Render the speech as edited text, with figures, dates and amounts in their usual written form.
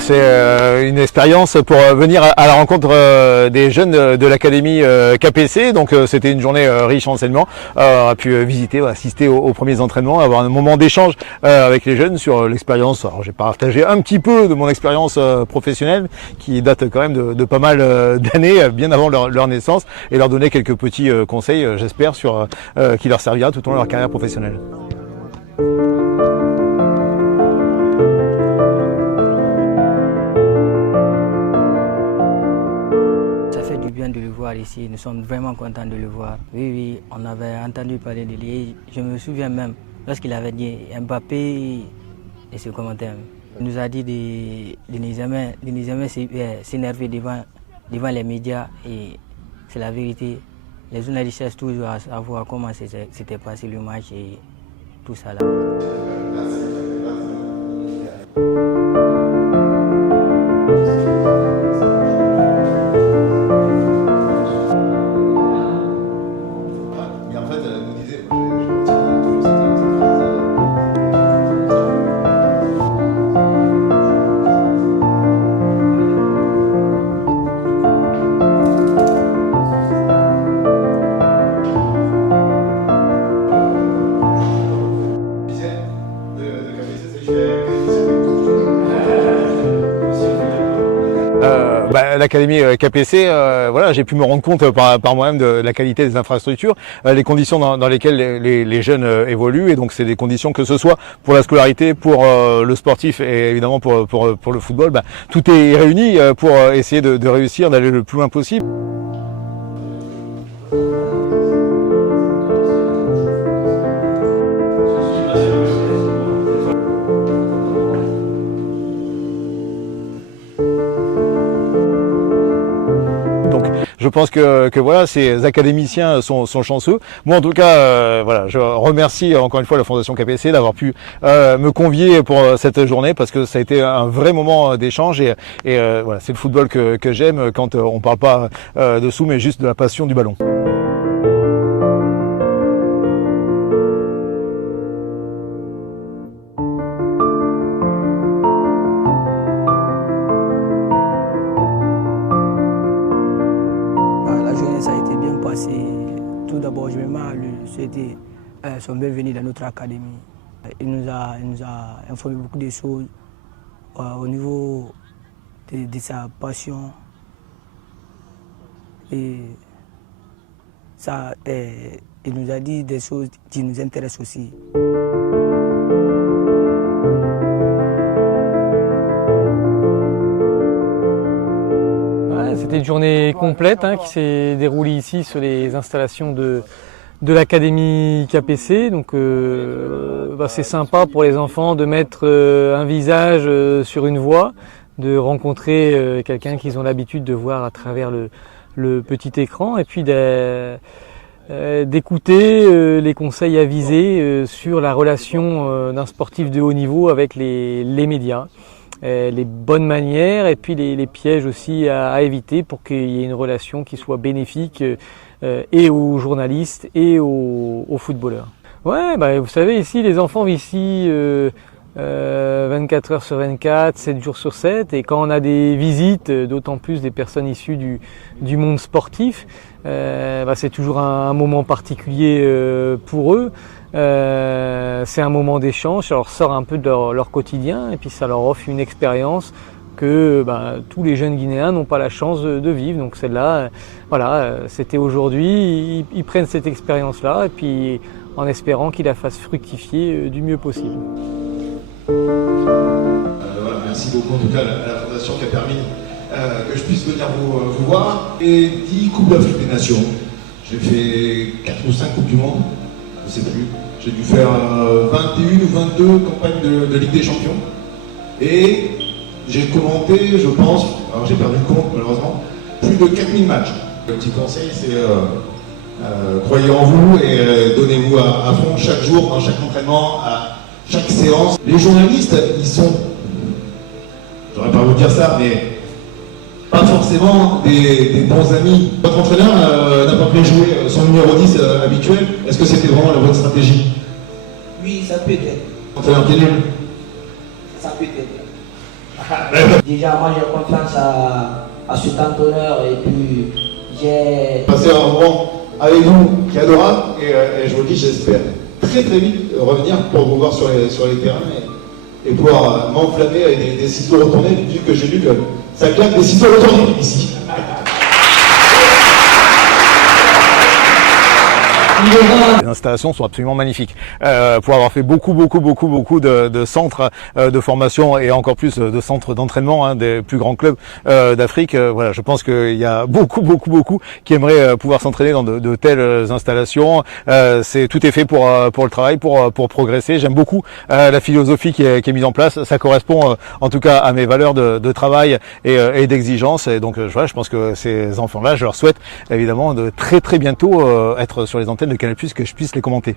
C'est une expérience pour venir à la rencontre des jeunes de l'académie KPC. Donc c'était une journée riche en enseignements. On a pu visiter, assister aux premiers entraînements, avoir un moment d'échange avec les jeunes sur l'expérience. Alors j'ai partagé un petit peu de mon expérience professionnelle qui date quand même de pas mal d'années, bien avant leur naissance, et leur donner quelques petits conseils, j'espère, qui leur servira tout au long de leur carrière professionnelle. De le voir ici, nous sommes vraiment contents de le voir. Oui, on avait entendu parler de lui. Je me souviens même, lorsqu'il avait dit Mbappé et ce commentaire, il nous a dit de ne jamais s'énerver devant les médias, et c'est la vérité. Les journalistes cherchent toujours à savoir comment s'était passé le match et tout ça là. L'académie KPC, j'ai pu me rendre compte par moi-même de la qualité des infrastructures, les conditions dans lesquelles les jeunes évoluent, et donc c'est des conditions, que ce soit pour la scolarité, pour le sportif et évidemment pour le football, tout est réuni pour essayer de réussir, d'aller le plus loin possible. Je pense que voilà, ces académiciens sont chanceux. Moi, en tout cas, je remercie encore une fois la Fondation KPC d'avoir pu me convier pour cette journée, parce que ça a été un vrai moment d'échange, et voilà, c'est le football que j'aime, quand on parle pas de sous, mais juste de la passion du ballon. Tout d'abord, je vais lui souhaiter son bienvenue dans notre académie. Il nous a informé beaucoup de choses au niveau de sa passion. Et ça, il nous a dit des choses qui nous intéressent aussi. C'était une journée complète qui s'est déroulée ici sur les installations de l'académie KPC. Donc c'est sympa pour les enfants de mettre un visage sur une voix, de rencontrer quelqu'un qu'ils ont l'habitude de voir à travers le petit écran, et puis d'écouter les conseils avisés sur la relation d'un sportif de haut niveau avec les médias. Les bonnes manières et puis les pièges aussi à éviter pour qu'il y ait une relation qui soit bénéfique et aux journalistes et aux footballeurs. Ouais, vous savez, ici les enfants vivent ici 24 heures sur 24, 7 jours sur 7, et quand on a des visites, d'autant plus des personnes issues du monde sportif, c'est toujours un moment particulier pour eux. C'est un moment d'échange, ça leur sort un peu de leur quotidien, et puis ça leur offre une expérience que tous les jeunes Guinéens n'ont pas la chance de vivre. Donc celle-là, c'était aujourd'hui, ils prennent cette expérience-là, et puis en espérant qu'ils la fassent fructifier du mieux possible. Merci beaucoup en tout cas à la Fondation qui a permis que je puisse venir vous voir. Et 10 Coupes d'Afrique des Nations. J'ai fait 4 ou 5 Coupes du Monde, je ne sais plus. J'ai dû faire 21 ou 22 campagnes de Ligue des Champions. Et j'ai commenté, je pense, alors j'ai perdu le compte malheureusement, plus de 4000 matchs. Le petit conseil, c'est croyez en vous et donnez-vous à fond chaque jour, dans chaque entraînement, à chaque séance. Les journalistes, ils sont, j'aurais pas à vous dire ça, mais pas forcément des bons amis. Votre entraîneur n'a pas pu jouer son numéro 10 habituel. Est-ce que c'était vraiment la bonne stratégie? Oui, ça peut être. Entraîneur qui est nul? Ça peut être. Déjà, moi j'ai confiance à cet entraîneur et puis j'ai Passer un moment avec vous qui est adorable et je vous le dis, j'espère très vite revenir pour vous voir sur les terrains et pouvoir m'enflammer avec des ciseaux retournés, vu que j'ai vu que ça claque des ciseaux retournés ici. Les installations sont absolument magnifiques. Pour avoir fait beaucoup de centres de formation et encore plus de centres d'entraînement des plus grands clubs d'Afrique, voilà, je pense qu'il y a beaucoup qui aimeraient pouvoir s'entraîner dans de telles installations. Tout est fait pour le travail, pour progresser. J'aime beaucoup la philosophie qui est mise en place. Ça correspond en tout cas à mes valeurs de travail et d'exigence. Et donc voilà, je pense que ces enfants-là, je leur souhaite évidemment de très bientôt être sur les antennes de Canal+, que je puisse les commenter.